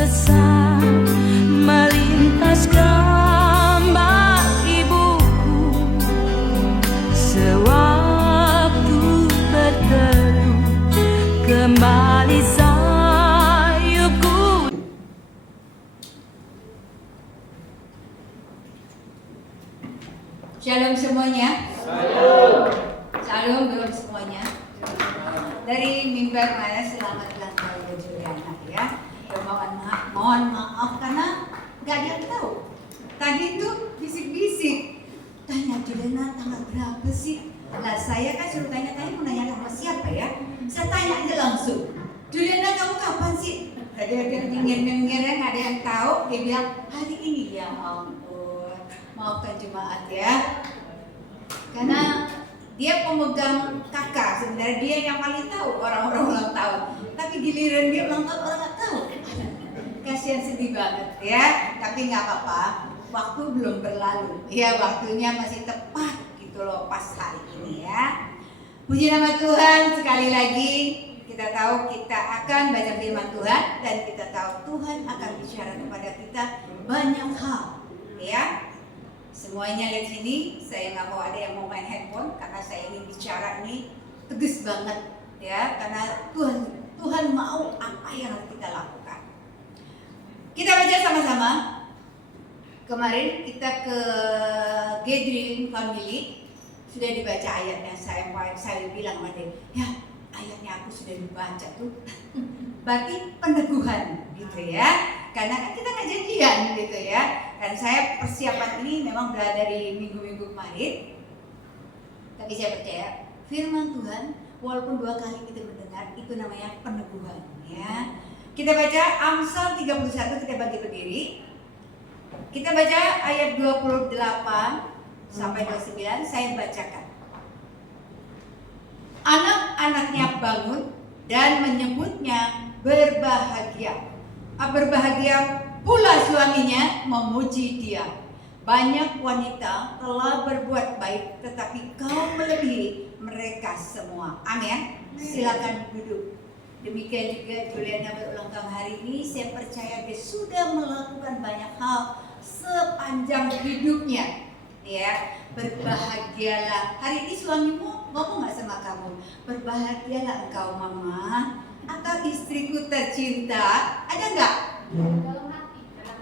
sesat melintas gambar ibuku, sewaktu berteduh kembali sayupku. Shalom semuanya. Shalom belum semuanya. Dari mimbar Maya, selamat ulang tahun buat Juliana ya. Mohon maaf karena nggak ada yang tahu. Tadi tuh bisik-bisik, tanya Juliana tanggal berapa sih? Lah saya kan suruh tanya-tanya, mau nanya sama siapa ya? Saya tanya aja langsung, Juliana kamu kapan sih? Tadi ada yang nyengir-nyengir, nggak ada yang tahu. Dia bilang hari ini. Ya ampun, maafkan jemaat ya. Karena dia pemegang kakak, sebenarnya dia yang paling tahu orang-orang ulang tahun. Tapi giliran dia ulang tahun orang nggak tahu. Kasihan, sedih banget ya. Tapi nggak apa-apa, waktu belum berlalu. Ya waktunya masih tepat gitu loh, pas hari ini ya. Puji nama Tuhan. Sekali lagi kita tahu kita akan baca firman Tuhan dan kita tahu Tuhan akan bicara kepada kita banyak hal ya. Semuanya lihat sini, saya nggak mau ada yang mau main handphone karena saya ingin bicara ini tegas banget ya, karena Tuhan mau apa yang harus kita lakukan. Kita baca sama-sama. Kemarin kita ke gathering family sudah dibaca ayatnya, saya bilang sama dia, ya ayatnya aku sudah dibaca tuh, berarti peneguhan gitu ya. Karena kan kita nggak janjian gitu ya. Dan saya persiapan ini memang udah dari minggu-minggu kemarin. Tapi saya percaya firman Tuhan walaupun 2 kali kita mendengar itu namanya peneguhan ya. Kita baca Amsal 31, kita bagi berdiri. Kita baca ayat 28 sampai 29, saya bacakan. Anak-anaknya bangun dan menyebutnya berbahagia. Berbahagia pula suaminya memuji dia. Banyak wanita telah berbuat baik, tetapi kau melebihi mereka semua. Amin. Silakan duduk. Demikian juga Juliana berulang tahun hari ini. Saya percaya dia sudah melakukan banyak hal sepanjang hidupnya. Ya, berbahagialah. Hari ini suamimu ngomong nggak sama kamu? Berbahagialah engkau mama atau istriku tercinta. Ada nggak?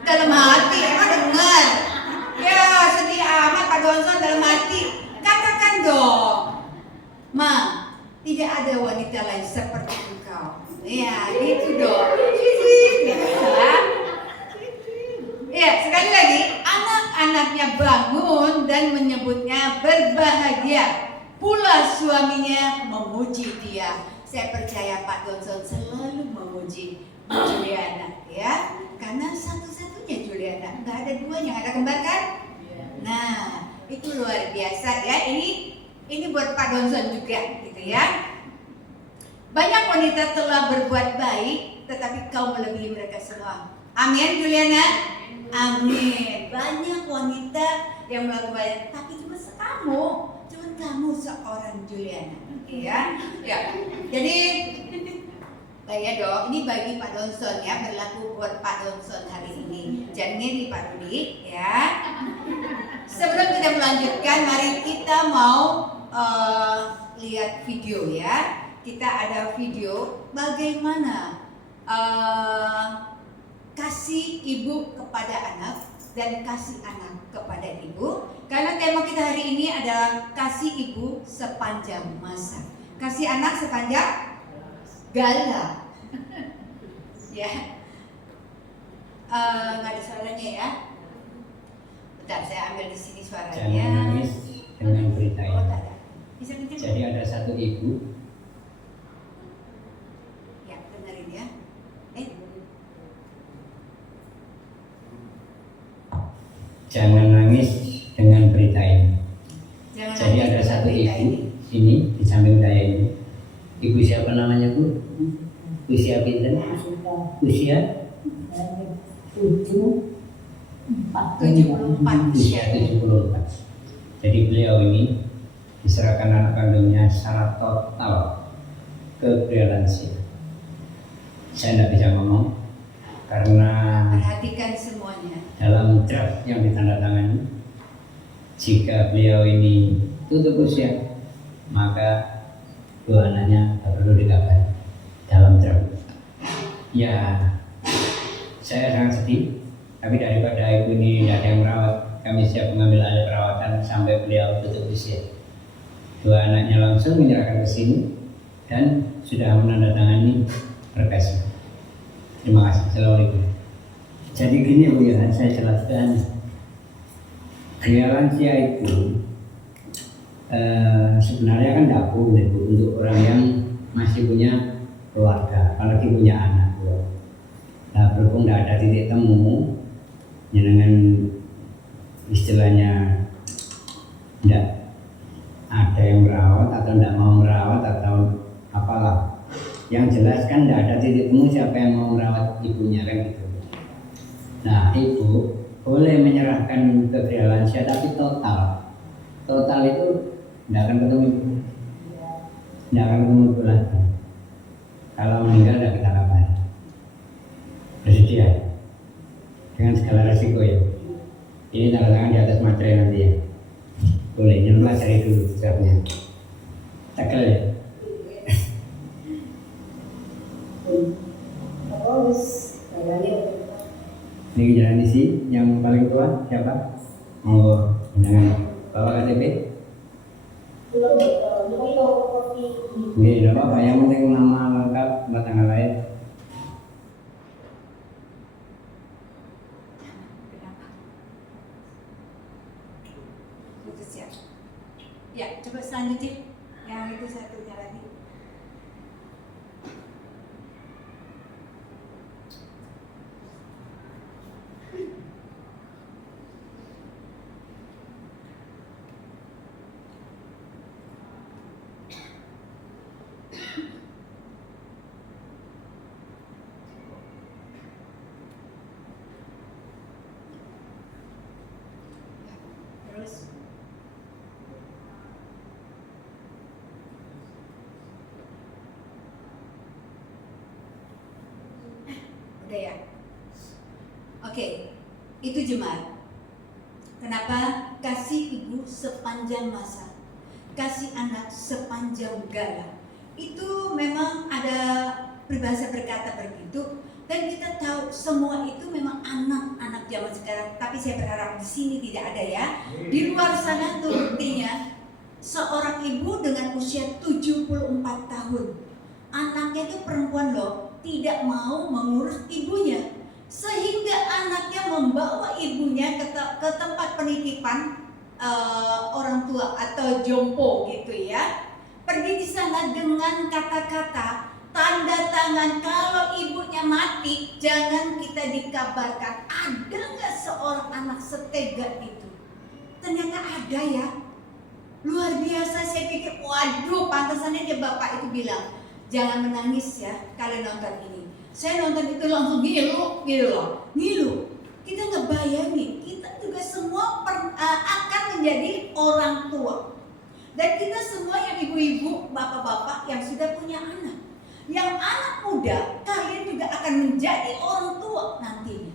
Dalam hati, emang dengar? Ya sedih amat Pak Donson dalam hati. Katakan dong, Ma, tidak ada wanita lain seperti engkau. Ya gitu dong. Ya sekali lagi, anak-anaknya bangun dan menyebutnya berbahagia. Pula suaminya memuji dia. Saya percaya Pak Donson selalu memuji Juliana ya, karena satu-satunya Juliana, nggak ada duanya, ada kembar kan? Nah itu luar biasa ya. Ini buat Pak Donson juga gitu ya. Banyak wanita telah berbuat baik, tetapi kau melebihi mereka semua. Amin Juliana. Amin. Banyak wanita yang melakukan banyak, tapi cuma kamu seorang Juliana ya. Jadi ya dong, ini bagi Pak Donson ya, berlaku buat Pak Donson hari ini. Jangan ngiri Pak Rudi ya. Sebelum kita melanjutkan, mari kita mau lihat video ya. Kita ada video bagaimana kasih ibu kepada anak dan kasih anak kepada ibu. Karena tema kita hari ini adalah kasih ibu sepanjang masa, kasih anak sepanjang gala. Ya, nggak ada suaranya ya. Bentar, saya ambil di sini suaranya. Jangan nangis dengan berita ini. Oh, ada. Bisa kenceng? Jadi ada satu ibu. Ya, dengerin ya. Jangan nangis dengan berita ini. Jangan Jadi nangis ada dengan satu berita ibu ini di samping saya ini. Ibu siapa namanya Bu? Usia pinten? Usia 74. Usia 74. Jadi beliau ini diserahkan anak kandungnya secara total ke prelansia. Saya tidak bisa ngomong karena draft yang ditandatangani. Jika beliau ini tutup usia, maka dua anaknya tak perlu dikabari dalam draft. Ya, saya sangat sedih, tapi daripada ibu ini tidak ada yang merawat, kami siap mengambil alih perawatan sampai beliau tutup usia. Dua anaknya langsung menyerahkan ke sini dan sudah menandatangani berkasnya. Terima kasih. Assalamualaikum. Jadi gini Bu ya, saya jelaskan. Gaya lansia itu sebenarnya kan tidak boleh Bu, untuk orang yang masih punya keluarga, apalagi punya anak Bu. Nah, berhubung tidak ada titik temu, ya dengan istilahnya tidak ada yang merawat atau tidak mau merawat atau apalah, yang jelas kan tidak ada titik temu siapa yang mau merawat ibunya kan gitu. Nah, ibu boleh menyerahkan ke gaya lansia, tapi total itu tidak akan ketemu ibu, tidak akan ketemu ibu lagi. Kalau meninggal tidak kita kabari. Bersedia dengan segala resiko ya. Ini tanda tangan di atas materai nanti ya. Boleh, jangan cari dulu draftnya. Tekel ya. Ini jalan isi yang paling tua siapa? Oh, jangan bawa KTP. Ini tidak apa-apa, yang penting nama lengkap, tempat tanggal lahir. Ya, coba selanjutnya yang itu satunya lagi. Terus udah ya. Oke, itu jemaat. Kenapa kasih ibu sepanjang masa, kasih anak sepanjang gala. Itu memang ada peribahasa berkata begitu, dan kita tahu semua itu memang anak-anak zaman sekarang. Tapi saya berharap di sini tidak ada ya. Di luar sana tuh buktinya seorang ibu dengan usia 74 tahun, anaknya itu perempuan loh, tidak mau mengurus ibunya, sehingga anaknya membawa ibunya ke tempat penitipan orang tua atau jompo gitu ya. Pergi di sana dengan kata-kata tanda tangan, kalau ibunya mati jangan kita dikabarkan. Ada nggak seorang anak setega itu? Ternyata ada ya. Luar biasa, saya pikir waduh, pantasannya dia bapak itu bilang jangan menangis ya kalian nonton ini. Saya nonton itu langsung ngilu gitu loh, ngilu. Kita ngebayangin kita juga semua akan menjadi orang tua. Dan kita semua yang ibu-ibu, bapak-bapak yang sudah punya anak, yang anak muda, kalian juga akan menjadi orang tua nantinya.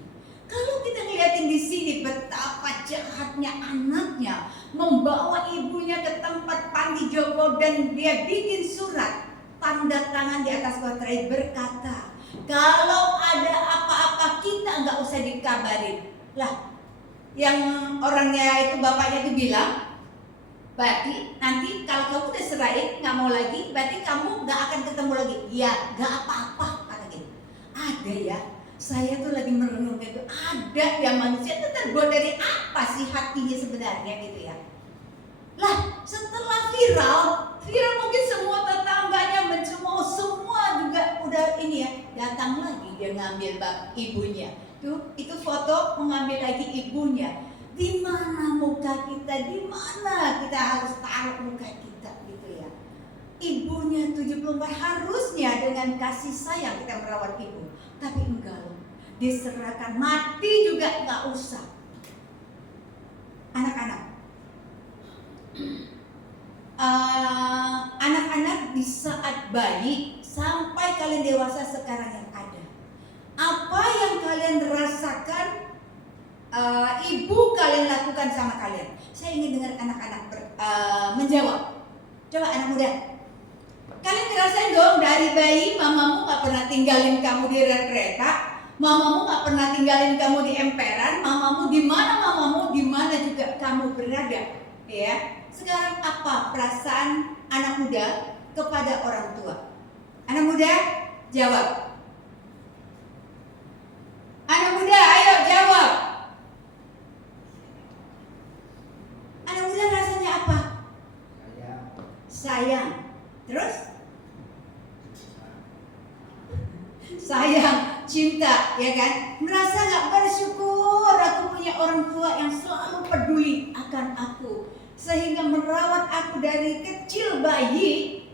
Kalau kita ngeliatin di sini betapa jahatnya anaknya, membawa ibunya ke tempat panti jompo dan dia bikin surat tanda tangan di atas materai berkata, kalau ada apa-apa kita nggak usah dikabarin. Lah, yang orangnya itu bapaknya itu bilang, berarti nanti kalau kamu udah serahin nggak mau lagi, berarti kamu nggak akan ketemu lagi. Ya, nggak apa-apa kata gitu. Ada ya. Saya tuh lagi merenung itu, ada ya manusia itu terbuat dari apa sih hatinya sebenarnya gitu ya. Lah, setelah viral mungkin semua tetangganya mencemooh, semua juga udah ini ya, datang lagi dia ngambil ibunya. Itu foto mengambil lagi ibunya. Di mana muka kita? Di mana kita harus taruh muka kita gitu ya. Ibunya 74 harusnya dengan kasih sayang kita merawat ibu, tapi enggak loh. Diserahkan, mati juga enggak usah. Anak-anak di saat bayi sampai kalian dewasa sekarang yang ada, apa yang kalian rasakan ibu kalian lakukan sama kalian? Saya ingin dengar anak-anak menjawab. Coba anak muda. Kalian ngerasain dong dari bayi mamamu gak pernah tinggalin kamu di rel kereta, mamamu gak pernah tinggalin kamu di emperan, mamamu di mana juga kamu berada, ya. Sekarang apa perasaan anak muda kepada orang tua? Anak muda, jawab. Anak muda, ayo jawab. Anak muda rasanya apa? Sayang. Terus? Sayang, cinta, ya kan? Merasa gak bersyukur aku punya orang tua yang selalu peduli akan aku, sehingga merawat aku dari kecil bayi.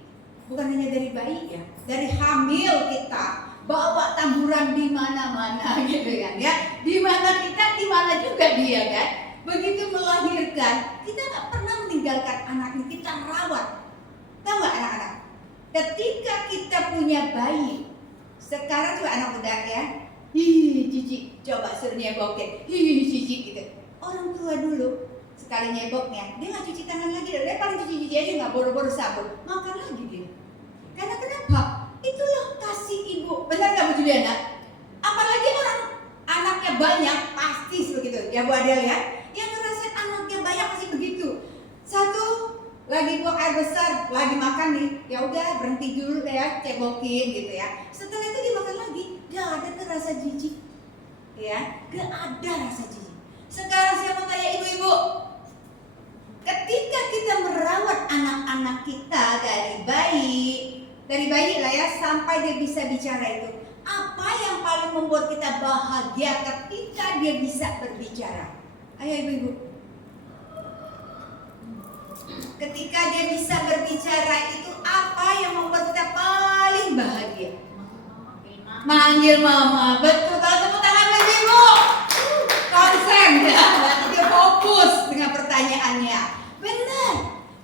Bukan hanya dari bayi ya, dari hamil kita bawa tamburan di mana-mana gitu kan ya. Di mana kita, di mana juga dia kan. Begitu melahirkan, kita gak pernah meninggalkan anak ini, kita rawat. Tahu gak anak-anak? Ketika kita punya bayi, sekarang juga anak muda ya, cici, coba suruh nyebokin, cici gitu. Orang tua dulu sekali nyeboknya, dia nggak cuci tangan lagi, dia paling cuci aja nggak boro-boro sabun, makan lagi dia. Karena kenapa? Itulah kasih ibu, benar nggak Bu Juliana? Apalagi orang anaknya banyak, pasti begitu ya Bu Adel ya. Yang ngerasain anaknya banyak pasti begitu. Satu lagi buang air besar, lagi makan nih, ya udah berhenti dulu deh ya, cebokin gitu ya. Setelah itu dimakan lagi, gak ada tuh rasa jijik, ya, gak ada rasa jijik. Sekarang saya mau tanya ibu-ibu, ketika kita merawat anak-anak kita dari bayi lah ya, sampai dia bisa bicara itu, apa yang paling membuat kita bahagia ketika dia bisa berbicara? Ayo ibu-ibu. Ketika dia bisa berbicara itu apa yang membuat kita paling bahagia? Manggil mama. Betul banget, tepuk tangan bagi ibu. Konsen ya, berarti dia fokus dengan pertanyaannya. Benar.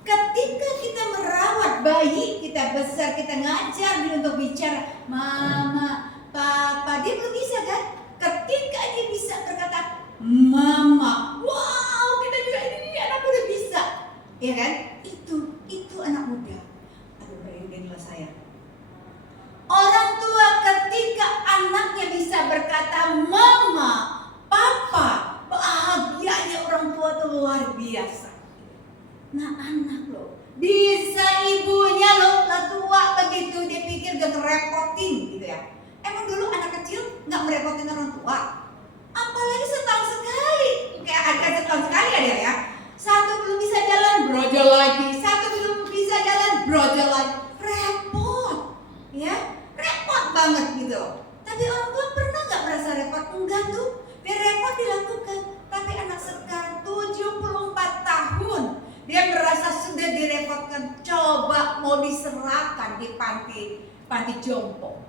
Ketika kita merawat bayi kita besar, kita ngajar dia untuk bicara, mama, papa, dia belum bisa kan? Ketika dia bisa berkata mama, wow, kita juga ini anak udah bisa. Ya kan? Itu anak muda. Aduh, merindinglah saya. Orang tua ketika anaknya bisa berkata mama, papa, bahagianya orang tua itu luar biasa. Nah anak loh, bisa ibunya loh, lah tua begitu dia pikir gak ngerepotin gitu ya. Emang dulu anak kecil gak merepotin orang tua? Apalagi setahun sekali. Kayak ada setahun sekali ada ya. Satu belum bisa jalan, brojol lagi. Satu belum bisa jalan, brojol lagi. Repot, ya, repot banget gitu. Tapi orang tua pernah nggak merasa repot? Enggak tuh, dia repot dilakukan. Tapi anak sekarang 74 tahun, dia merasa sudah direpotkan. Coba mau diserahkan di panti jompo.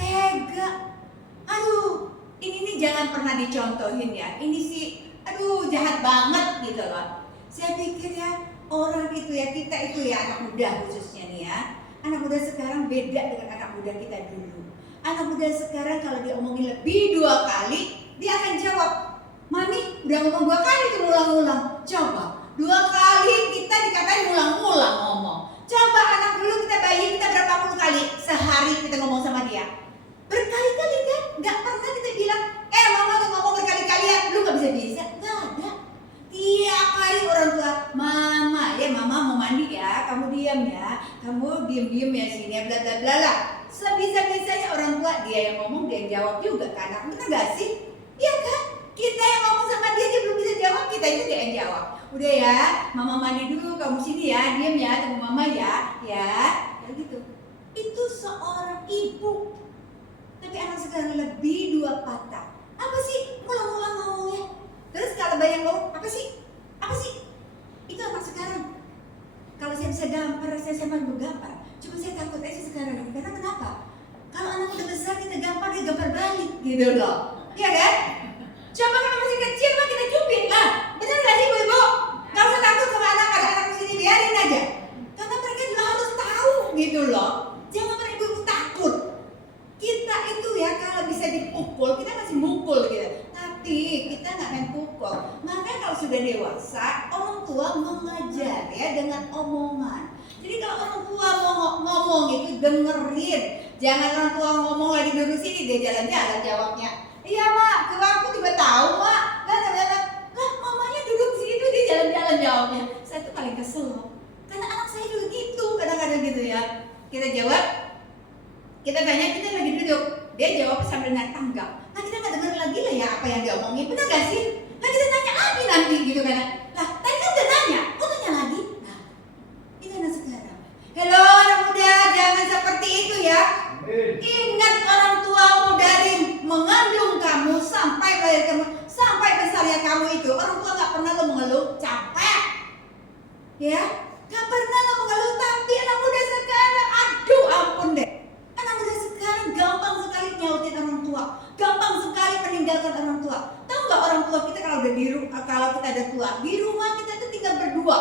Tega. Aduh, ini jangan pernah dicontohin ya. Ini sih, aduh jahat banget gitu loh. Saya pikir ya orang itu ya, kita itu ya anak muda khususnya nih ya. Anak muda sekarang beda dengan anak muda kita dulu. Anak muda sekarang kalau dia omongin lebih 2 kali, dia akan jawab, mami udah ngomong 2 kali tuh ulang-ulang. Coba 2 kali kita dikatain ulang-ulang ngomong. Coba anak dulu kita bayi kita berapa puluh kali sehari kita ngomong sama dia. Berkali-kali kan, gak pernah kita bilang, mama tuh ngomong berkali-kali ya, lu gak bisa, gak ada. Tiap hari orang tua, mama mau mandi ya, kamu diam ya, kamu diem ya sini ya, bla bla bla lah. Sebisa-bisanya orang tua, dia yang ngomong, dia yang jawab juga kan, anak bener gak sih? Iya kan? Kita yang ngomong sama dia belum bisa jawab, kita itu dia yang jawab. Udah ya, mama mandi dulu, kamu sini ya, diem ya, tunggu mama ya, kayak gitu. Itu seorang ibu. Tapi anak sekarang lebih 2 patah. Apa sih? Ngulang-ngulang ngomongnya. Terus kalau banyak ngomong, apa sih? Itu anak sekarang. Kalau saya bisa gampar, saya malah bergampar. Cuma saya takut aja sekarang ini. Karena kenapa? Kalau anak udah besar kita gampar, dia gampar balik gitu loh. Iya kan? Coba kalau masih kecil mah kita cubit lah. Benar gak sih ibu-ibu? Gak usah takut sama anak, ada anak di sini, biarin aja. Karena mereka juga harus tahu gitu loh. Jangan pernah ibu-ibu takut. Kita itu ya kalau bisa dipukul, kita masih mukul gitu. Tapi kita nggak main udah dewasa, orang tua mengajar ya dengan omongan. Jadi kalau orang tua mau ngomong itu dengerin. Jangan orang tua ngomong lagi duduk sini dia jalan-jalan jawabnya. Iya mak, aku juga tahu mak. Lah mamanya duduk situ dia jalan-jalan jawabnya. Saya tuh paling kesel loh. Karena anak saya juga gitu, kadang-kadang gitu ya. Kita jawab, kita tanya kita lagi duduk, dia jawab sambil naik tangga. Nah kita nggak dengar lagi lah ya apa yang dia omongin, benar gak sih? Nah kita tanya lagi nanti gitu kan. Lah tadi kan udah nanya, kok tanya lagi? Nah itu anak sekarang. Halo anak muda, jangan seperti itu ya. Ingat orang tuamu dari mengandung kamu sampai lahir kamu, sampai besarnya kamu itu. Orang tua nggak pernah lo mengeluh capek, ya? Nggak pernah lo mengeluh. Tapi anak muda sekarang, aduh ampun deh. Anak muda sekarang gampang sekali nyautin orang tua, gampang sekali meninggalkan orang tua. Tahu nggak orang tua kita kalau udah kalau kita ada tua di rumah kita tuh tinggal berdua.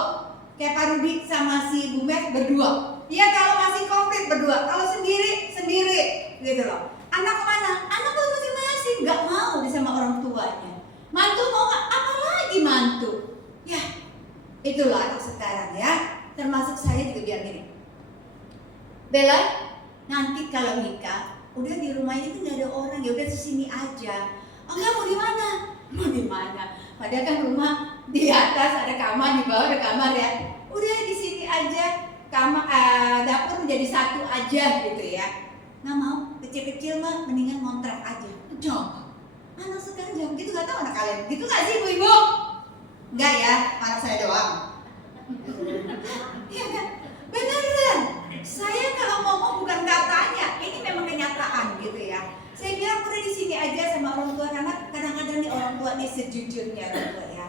Kayak Pak Rudi sama si Bu Met berdua. Ya kalau masih komplit berdua, kalau sendiri gitu loh. Anak kemana? Anak tuh masing-masing nggak mau sama orang tuanya. Mantu mau nggak? Apalagi mantu? Ya itulah anak sekarang ya. Termasuk saya juga biar gini. Bella, nanti kalau nikah, udah di rumah ini tuh nggak ada orang, ya udah di sini aja. Oh enggak, mau di mana? Mau di mana? Padahal kan rumah di atas ada kamar, di bawah ada kamar ya. Udah di sini aja, kamar dapur menjadi satu aja gitu ya. Nggak mau, kecil-kecil mah mendingan ngontrak aja. Jangan. Anak sekarang jangan gitu, nggak tahu anak kalian. Gitu nggak sih ibu-ibu? Enggak ya, anak saya doang. Iya kan? Beneran. Saya kalau ngomong bukan katanya, ini memang kenyataan gitu ya. Saya bilang udah di sini aja sama orang tua, karena kadang-kadang nih orang tua nih sejujurnya orang tua ya.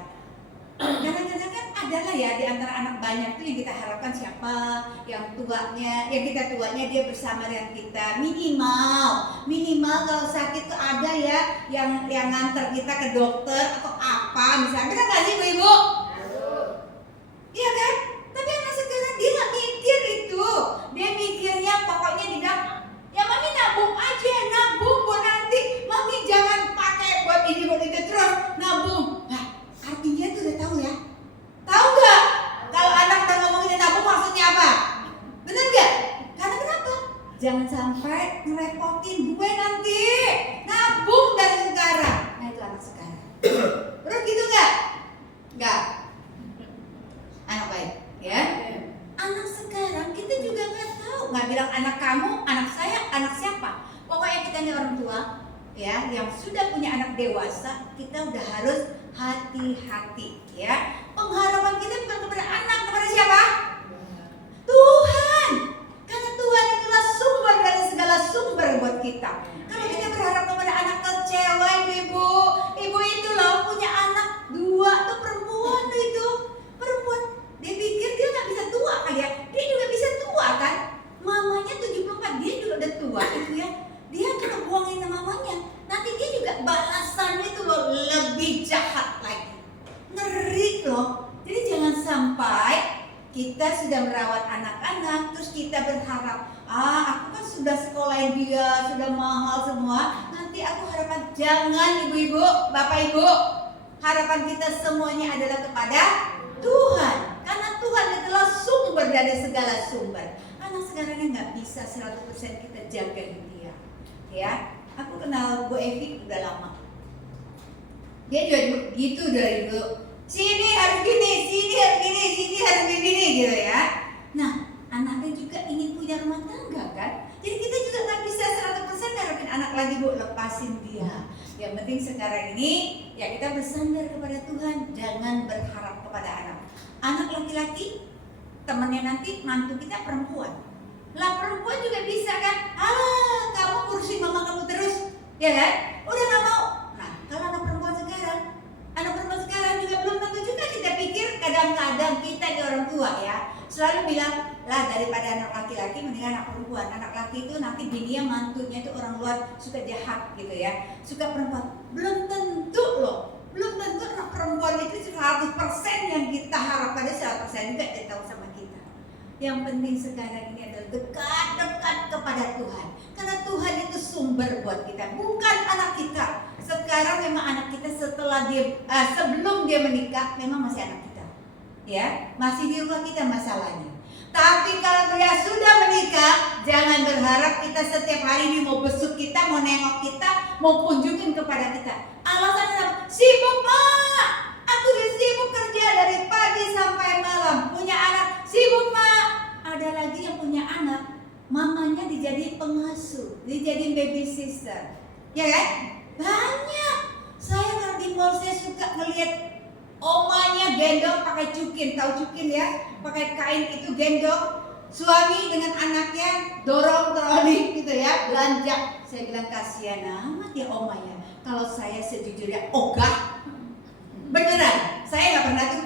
Kadang-kadang kan adalah ya di antara anak banyak tuh yang kita harapkan siapa yang tuanya, yang kita tuanya dia bersama dengan kita, minimal kalau sakit tuh ada ya yang nganter kita ke dokter atau apa misalnya. Benar nggak sih ibu-ibu? Iya kan? Tapi anak sekarang dia nggak mikir itu, dia mikirnya pokoknya di dalam. Ya mami nabung aja, nabung buat nanti. Mami jangan pakai buat ini buat itu terus nabung. Nah, artinya tuh udah tahu ya. Tahu nggak? Kalau anak udah ngomongin nabung maksudnya apa? Bener nggak? Karena kenapa? Jangan sampai ngerepotin gue nanti. Nabung dari sekarang. Nah itu anak sekarang. Terus gitu nggak? Nggak. Anak baik, ya. Anak sekarang kita juga nggak tahu, nggak bilang anak kamu, anak saya, anak siapa. Pokoknya kita ini orang tua, ya, yang sudah punya anak dewasa, kita udah harus hati-hati, ya. Pengharapan kita bukan kepada anak, kepada siapa? Tuhan. Karena Tuhan itulah sumber dari segala sumber buat kita. Kalau kita berharap kepada anak kecewa, ibu itu loh punya anak 2 tuh perempuan tuh itu. Perempuan, dia pikir dia nggak bisa tua kali ya. Dia juga bisa tua kan. Mamanya 74, dia juga udah tua itu ya. Dia kena buangin mamanya. Nanti dia juga balasannya itu loh lebih jahat lagi. Ngeri loh. Jadi jangan sampai kita sudah merawat anak-anak terus kita berharap, aku kan sudah sekolahin dia, sudah mahal semua. Nanti aku harapan, jangan ibu-ibu, bapak ibu. Harapan kita semuanya adalah kepada Tuhan, karena Tuhan itulah sumber dari segala sumber. Anak sekarang nggak bisa 100% kita jaga dia. Ya, aku kenal Bu Evi udah lama. Dia juga gitu dari dulu. Sini harus gini, sini harus gini, sini harus gini gitu ya. Nah, anaknya juga ingin punya rumah tangga kan. Jadi kita juga nggak bisa 100% harapin anak lagi Bu, lepasin dia. Yang penting sekarang ini ya kita bersandar kepada Tuhan, jangan berharap kepada anak. Anak laki-laki temannya nanti mantu kita perempuan. Lah perempuan juga bisa kan? Kamu ngurusin mama kamu terus, ya kan? Udah nggak mau. Nah, kalau anak perempuan sekarang juga belum tentu juga kita pikir. Kadang-kadang kita di orang tua ya selalu bilang lah daripada anak laki-laki mendingan anak perempuan. Anak laki itu nanti bininya mantunya itu orang luar suka jahat gitu ya, suka perempuan. Belum tentu loh. Belum tentu anak perempuan itu 100% yang kita harapkan, 100% juga dia tahu sama kita. Yang penting sekarang ini adalah dekat kepada Tuhan. Karena Tuhan itu sumber buat kita, bukan anak kita. Sekarang memang anak kita setelah sebelum dia menikah memang masih anak kita, ya, masih di rumah kita masalahnya. Tapi kalau dia sudah menikah, jangan berharap kita setiap hari ini mau besuk kita, mau nengok kita, mau kunjungin kepada kita. Alasan apa? Sibuk mak, aku udah sibuk kerja dari pagi sampai malam, punya anak, sibuk mak. Ada lagi yang punya anak, mamanya dijadiin pengasuh, dijadiin baby sister, ya kan? Banyak. Saya kalau di mall saya suka melihat omanya gendong pakai cukin, tahu cukin ya? Pakai kain itu gendong suami dengan anaknya dorong troli gitu ya, belanja. Saya bilang kasihan amat ya omanya. Kalau saya sejujurnya ogah, beneran. Saya nggak pernah tuh.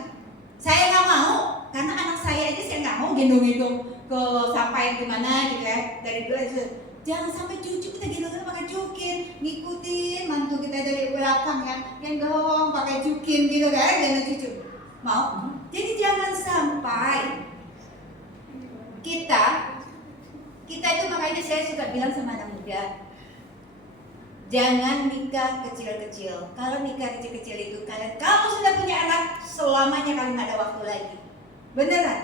Saya nggak mau karena anak saya aja saya nggak mau gendong-gendong ke sampai gimana gitu ya. Dari dulu itu jangan sampai cucu kita gendong pakai cukin, ngikutin mantu kita dari belakang ya, gendong pakai cukin gitu kan, gendong cucu. Mau? Jadi jangan sampai kita itu, makanya saya suka bilang sama anak muda, jangan nikah kecil-kecil. Kalau nikah kecil-kecil itu kalian, kalau sudah punya anak, selamanya kalian nggak ada waktu lagi. Beneran?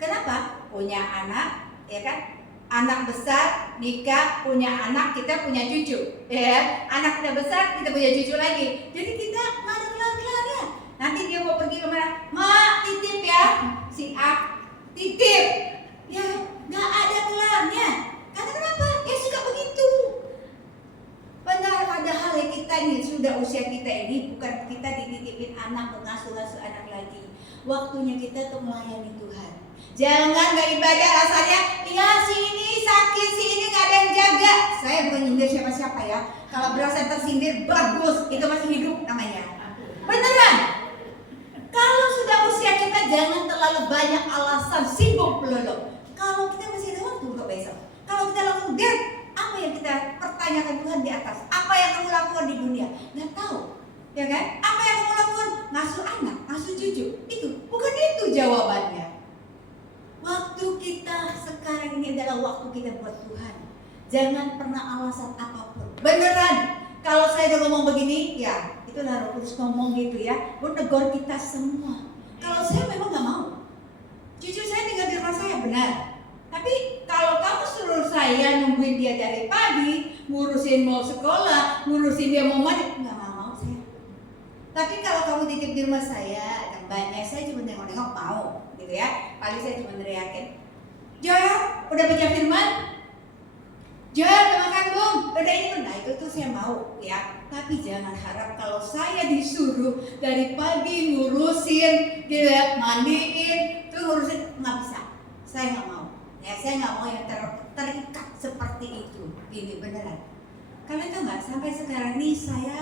Kenapa? Punya anak, ya kan? Anak besar, nikah, punya anak, kita punya cucu, ya. Anak kita besar, kita punya cucu lagi. Jadi kita nggak ada kelar-kelarnya. Nanti dia mau pergi kemana? Mak, titip ya, si A, titip. Ya, nggak ada kelarnya. Karena kenapa? Ya suka begitu. Padahal ya kita ini sudah usia kita ini bukan kita dititipin anak, mengasuh-asuh anak lagi. Waktunya kita untuk melayani Tuhan. Jangan nggak ibadah alasannya, ya si ini sakit, si ini nggak ada yang jaga. Saya bukan nyindir siapa-siapa ya. Kalau berasa tersindir, bagus, itu masih hidup namanya. Beneran. Kalau sudah usia kita jangan terlalu banyak alasan sibuk melulu. Kalau kita masih ada waktu untuk besok. Kalau kita langsung apa yang kita pertanyakan Tuhan di atas? Apa yang kamu lakukan di dunia? Nggak tahu, ya kan? Apa yang kamu lakukan? Ngasuh anak, ngasuh cucu. Itu bukan itu jawabannya. Waktu kita sekarang ini adalah waktu kita buat Tuhan. Jangan pernah alasan apapun. Beneran. Kalau saya udah ngomong begini, ya itulah Roh Kudus ngomong gitu ya, menegur kita semua. Kalau saya memang nggak mau. Jujur saya tinggal di rumah saya, benar. Tapi kalau kamu suruh saya nungguin dia dari pagi, ngurusin mau sekolah, ngurusin dia mau mandi, nggak mau saya. Tapi kalau kamu titip di rumah saya, dan banyak saya cuma nengok-nengok mau, gitu ya. Paling saya cuma teriakin, Joel, udah baca firman? Joel, udah makan belum? Udah ini belum? Nah itu tuh saya mau ya. Tapi jangan harap kalau saya disuruh dari pagi ngurusin, gitu ya, mandiin, tuh ngurusin, nggak bisa. Saya nggak mau. Ya saya nggak mau yang terikat seperti itu. Ini beneran. Kalian tahu nggak? Sampai sekarang nih saya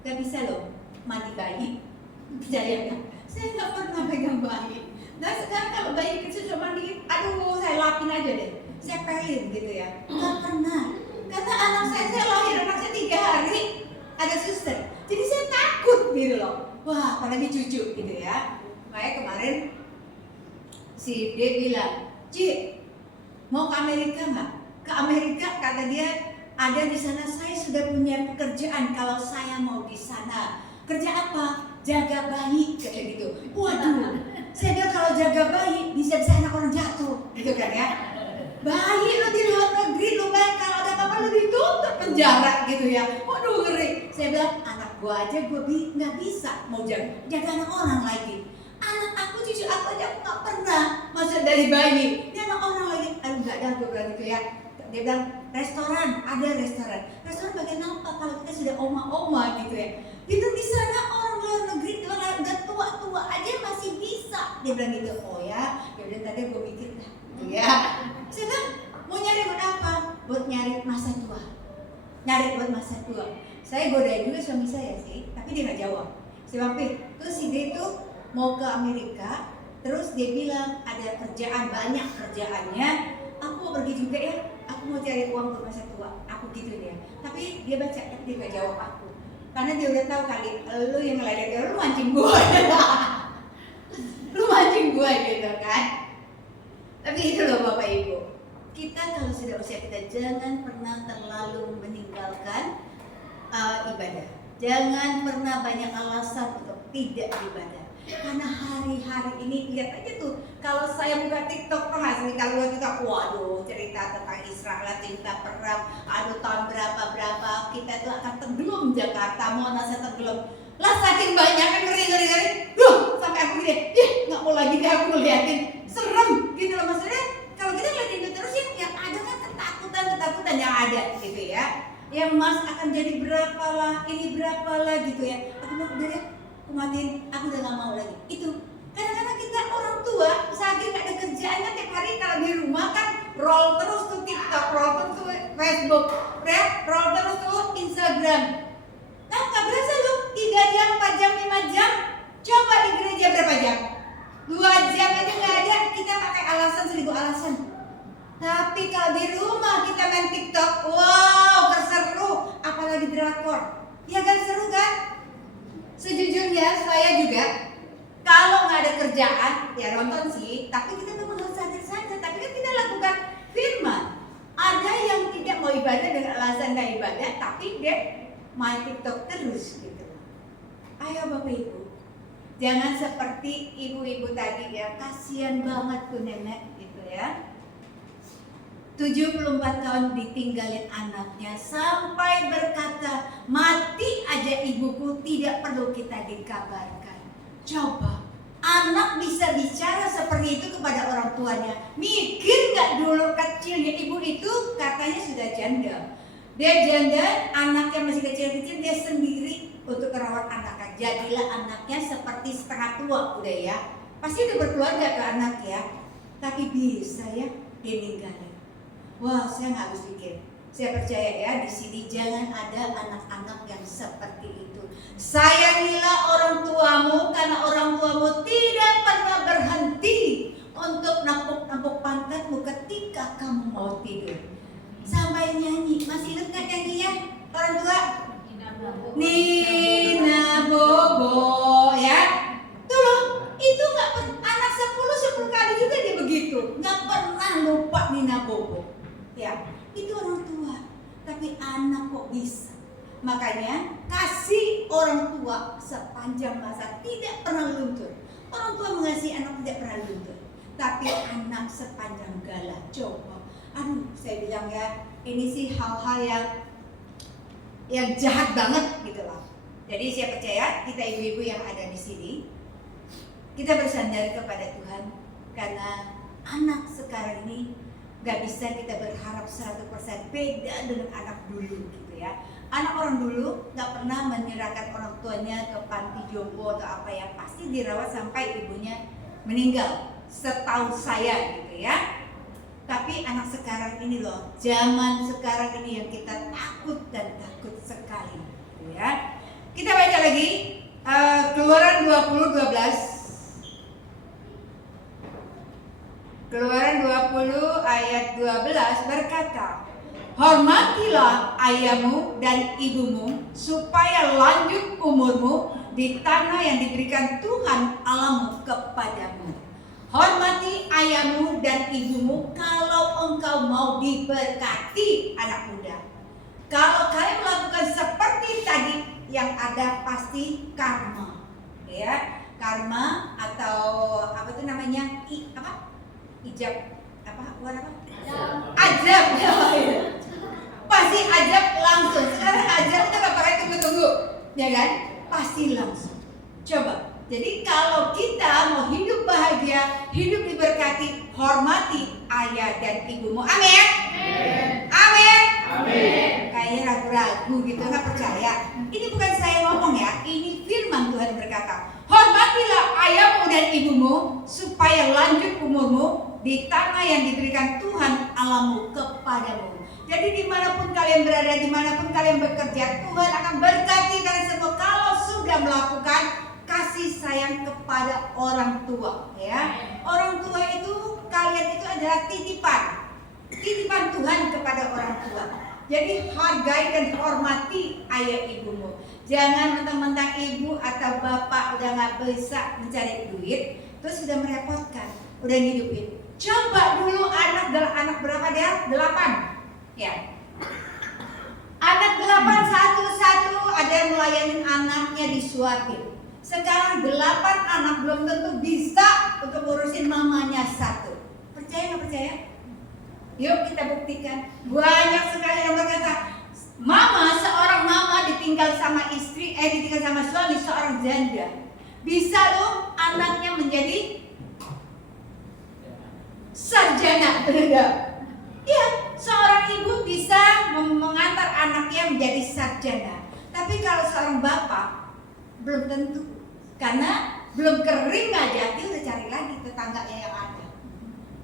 nggak bisa loh mandi bayi. Percaya nggak? Saya nggak pernah pegang bayi. Dan sekarang kalau bayi kecil sudah mandi, aduh saya lapin aja deh. Saya pelin gitu ya. Nggak pernah. Karena anak saya lahir, anak saya 3 hari ada suster. Jadi saya takut gitu loh. Wah, apalagi cucu gitu ya. Makanya kemarin si D bilang, Ci, mau ke Amerika nggak? Ke Amerika, kata dia, ada di sana saya sudah punya pekerjaan kalau saya mau di sana. Kerja apa? Jaga bayi, kayak gitu. Waduh, saya bilang kalau jaga bayi bisa anak orang jatuh, gitu kan ya. Bayi lo di luar negeri, lo baik kalau ada apa-apa lo ditutup penjara gitu ya. Waduh ngeri. Saya bilang anak gua aja gua nggak bisa mau jaga anak orang lagi. Anak aku, cucu aku aja aku nggak pernah masuk dari bayi. Dia anak orang lagi, aduh nggak ada, gue bilang gitu ya. Dia bilang restoran, ada restoran. Restoran bagian apa kalau kita sudah oma-oma gitu ya. Itu di sana orang luar negeri, udah tua-tua aja masih bisa. Dia bilang gitu, oh ya, udah tadi gue mikir dah, ya. Saya bilang mau nyari buat apa? Buat nyari masa tua. Nyari buat masa tua. Saya godain juga suami saya sih, tapi dia nggak jawab. Si Papi, terus si dia itu mau ke Amerika, terus dia bilang ada kerjaan, banyak kerjaannya, aku mau pergi juga ya, aku mau cari uang untuk masa tua, aku gitu dia. Tapi dia baca, tapi dia gak jawab aku, karena dia udah tahu kali, lu yang ngeledek, lu mancing gue, lu mancing gue gitu kan. Tapi itu loh Bapak Ibu, kita kalau sudah usia kita jangan pernah terlalu meninggalkan ibadah. Jangan pernah banyak alasan untuk tidak beribadah. Karena hari-hari ini lihat aja tuh, kalau saya buka TikTok, kalau kita waduh cerita tentang Israel, cerita perang, aduh tahun berapa kita tuh akan tenggelam Jakarta, Monas tenggelam. Lah saking banyak kan ngeri, sampai aku gini, nggak mau lagi deh aku ngeliatin, serem gitu loh maksudnya. Kalau kita ngeliatin itu terus yang ada kan ketakutan yang ada gitu ya. Yang Mas akan jadi berapa lah, ini berapa lah gitu ya. Aku bilang udah deh, aku matiin, aku udah gak mau lagi. Itu kadang-kadang kita orang tua saking gak ada kerjaan kan tiap hari kalau di rumah kan roll terus tuh TikTok, roll terus tuh Facebook, roll terus tuh Instagram. Nah gak berasa lu 3 jam, 4 jam, 5 jam. Coba di gereja berapa jam? 2 jam aja gak ada, kita pakai alasan 1000 alasan. Tapi kalau di rumah kita main TikTok, wow, seru, apalagi drakor. Ya kan seru kan? Sejujurnya saya juga kalau nggak ada kerjaan ya nonton sih, tapi kita memang harus sadar saja. Tapi kan kita lakukan firman. Ada yang tidak mau ibadah dengan alasan nggak ibadah, tapi dia main TikTok terus gitu. Ayo Bapak Ibu, jangan seperti ibu-ibu tadi ya, kasihan banget tuh nenek gitu ya. 74 tahun ditinggalin anaknya sampai berkata, mati aja ibuku, tidak perlu kita dikabarkan. Coba anak bisa bicara seperti itu kepada orang tuanya. Mikir gak dulu kecilnya ibu itu katanya sudah janda. Dia janda, anaknya masih kecil-kecil, dia sendiri untuk merawat anaknya. Jadilah anaknya seperti setengah tua udah ya. Pasti udah berkeluarga ke anak ya. Tapi bisa ya ditinggalin. Wah, saya nggak habis pikir. Saya percaya ya, di sini jangan ada anak-anak yang seperti itu. Sayangilah orang tuamu karena orang tuamu tidak pernah berhenti untuk nampuk-nampuk pantatmu ketika kamu mau tidur. Sampai nyanyi, masih ingat nggak nyanyinya orang tua? Nina Bobo ya. Tuh loh, itu nggak anak 10 kali juga dia begitu, nggak pernah lupa Nina Bobo. Ya, itu orang tua, tapi anak kok bisa. Makanya kasih orang tua sepanjang masa tidak pernah luntur. Orang tua mengasihi anak tidak pernah luntur, tapi anak sepanjang gala. Coba, aduh, saya bilang ya, ini sih hal-hal yang jahat banget gitu loh. Jadi saya percaya kita ibu-ibu yang ada di sini, kita bersandar kepada Tuhan karena anak sekarang ini gak bisa kita berharap 100% beda dengan anak dulu gitu ya. Anak orang dulu gak pernah menyerahkan orang tuanya ke panti jompo atau apa yang pasti dirawat sampai ibunya meninggal. Setahu saya gitu ya. Tapi anak sekarang ini loh, zaman sekarang ini yang kita takut dan takut sekali gitu ya. Kita baca lagi Keluaran 20:12. Keluaran 20 ayat 12 berkata, hormatilah ayahmu dan ibumu supaya lanjut umurmu di tanah yang diberikan Tuhan Allahmu kepadamu. Hormati ayahmu dan ibumu kalau engkau mau diberkati anak muda. Kalau kalian melakukan seperti tadi yang ada pasti karma. Ya, karma atau apa itu namanya? Ijab ajab pasti ajab langsung. Sekarang ajab itu gak pakai tunggu-tunggu ya kan, pasti langsung. Coba, jadi kalau kita mau hidup bahagia, hidup diberkati, hormati ayah dan ibumu. Amin. Amin. Kayaknya ragu-ragu gitu, nggak percaya. Ini bukan saya ngomong ya, ini firman Tuhan berkata, hormatilah ayahmu dan ibumu supaya lanjut umurmu di tanah yang diberikan Tuhan Allahmu kepadamu. Jadi dimanapun kalian berada, dimanapun kalian bekerja, Tuhan akan berkati kalian semua kalau sudah melakukan kasih sayang kepada orang tua. Ya, orang tua itu, kalian itu adalah titipan Tuhan kepada orang tua. Jadi hargai dan hormati ayah ibumu. Jangan mentang-mentang ibu atau bapak udah nggak bisa mencari duit, terus sudah merepotkan, udah ngidupin. Coba dulu anak berapa dia? 8. Ya. Anak 8 satu-satu ada yang melayani anaknya disuapin. Sekarang 8 anak belum tentu bisa untuk ngurusin mamanya satu. Percaya nggak percaya? Yuk kita buktikan. Banyak sekali yang berkata, seorang mama ditinggal sama ditinggal sama suami, seorang janda. Bisa loh anaknya menjadi sarjana, benar? Ya, seorang ibu bisa mengantar anaknya menjadi sarjana. Tapi kalau seorang bapak belum tentu, karena belum kering aja dia udah cari lagi tetangganya yang ada.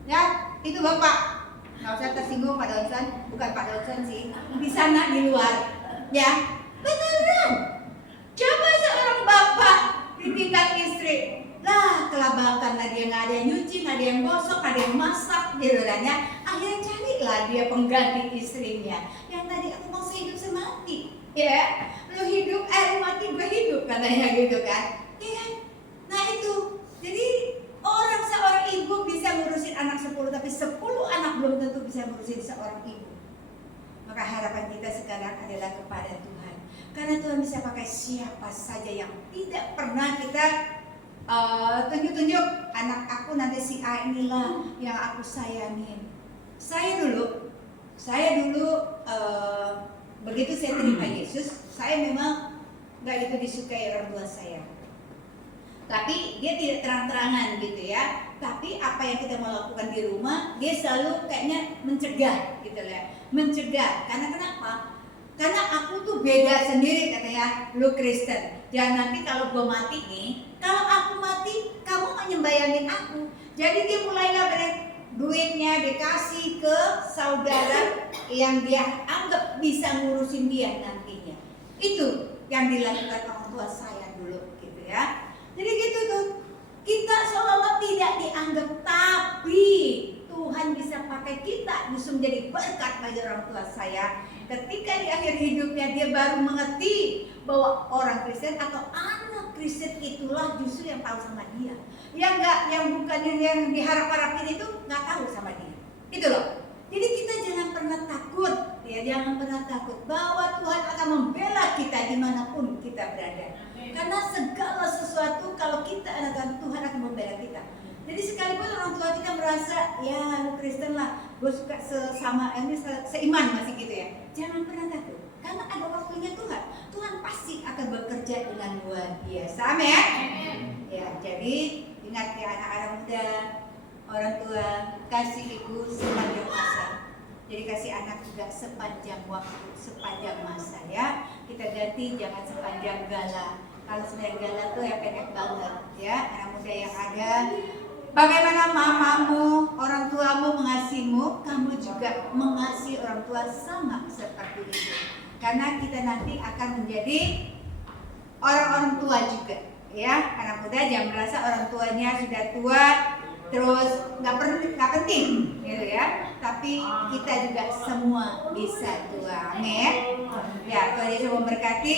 Ya, itu bapak. Nggak usah tersinggung Pak Donson, bukan Pak Donson sih, di sana di luar. Ya, beneran. Coba seorang bapak ditinggal istri, lah kelabakan lah dia, nggak ada yang nyuci, nggak ada yang gosok, nggak ada yang masak, gitu kan ya. Akhirnya carilah dia pengganti istrinya. Yang tadi aku mau sehidup semati, ya. Lu hidup, lu mati, gue hidup, katanya gitu kan. Iya kan? Nah itu, jadi seorang ibu bisa ngurusin anak 10, tapi 10 anak belum tentu bisa ngurusin seorang ibu. Maka harapan kita sekarang adalah kepada Tuhan. Karena Tuhan bisa pakai siapa saja yang tidak pernah kita tunjuk-tunjuk. Anak aku nanti si A inilah yang aku sayangin. Saya dulu begitu saya terima Yesus, saya memang gak gitu disukai orang tua saya. Tapi dia tidak terang-terangan gitu ya. Tapi apa yang kita mau lakukan di rumah, dia selalu kayaknya mencegah gitu ya. Mencegah. Karena kenapa? Karena aku tuh beda sendiri katanya, lu Kristen. Jangan nanti kalau gue mati nih, kalau aku mati, kamu mau nyembayangin aku. Jadi dia mulailah duitnya dikasih ke saudara yang dia anggap bisa ngurusin dia nantinya. Itu yang dilakukan orang tua saya dulu gitu ya. Jadi gitu tuh, kita seolah-olah tidak dianggap, tapi Tuhan bisa pakai kita justru menjadi berkat bagi orang tua saya. Ketika di akhir hidupnya dia baru mengerti bahwa orang Kristen atau anak Kristen itulah justru yang tahu sama dia. Yang bukan yang diharap-harapin itu nggak tahu sama dia. Itu loh. Jadi kita jangan pernah takut, ya jangan pernah takut bahwa Tuhan akan membela kita dimanapun kita berada. Karena segala sesuatu kalau kita anak Tuhan akan membela kita. Jadi sekalipun orang tua kita merasa ya lu Kristen lah, gue suka seiman masih gitu ya. Jangan pernah takut, karena ada waktunya Tuhan. Tuhan pasti akan bekerja dengan luar biasa. Amin. Ya, jadi ingat ya anak-anak muda, orang tua, kasih ibu sepanjang masa. Jadi kasih anak juga sepanjang waktu, sepanjang masa ya. Kita ganti jangan sepanjang gala. Kalau sepanjang gala tuh ya pendek banget ya. Anak muda yang ada, bagaimana mamamu, orang tuamu mengasihimu, kamu juga mengasihi orang tua sama seperti itu. Karena kita nanti akan menjadi orang-orang tua juga ya. Anak muda jangan merasa orang tuanya sudah tua terus nggak penting gitu ya, tapi kita juga semua bisa tua. Amin ya. Tuhan Yesus memberkati.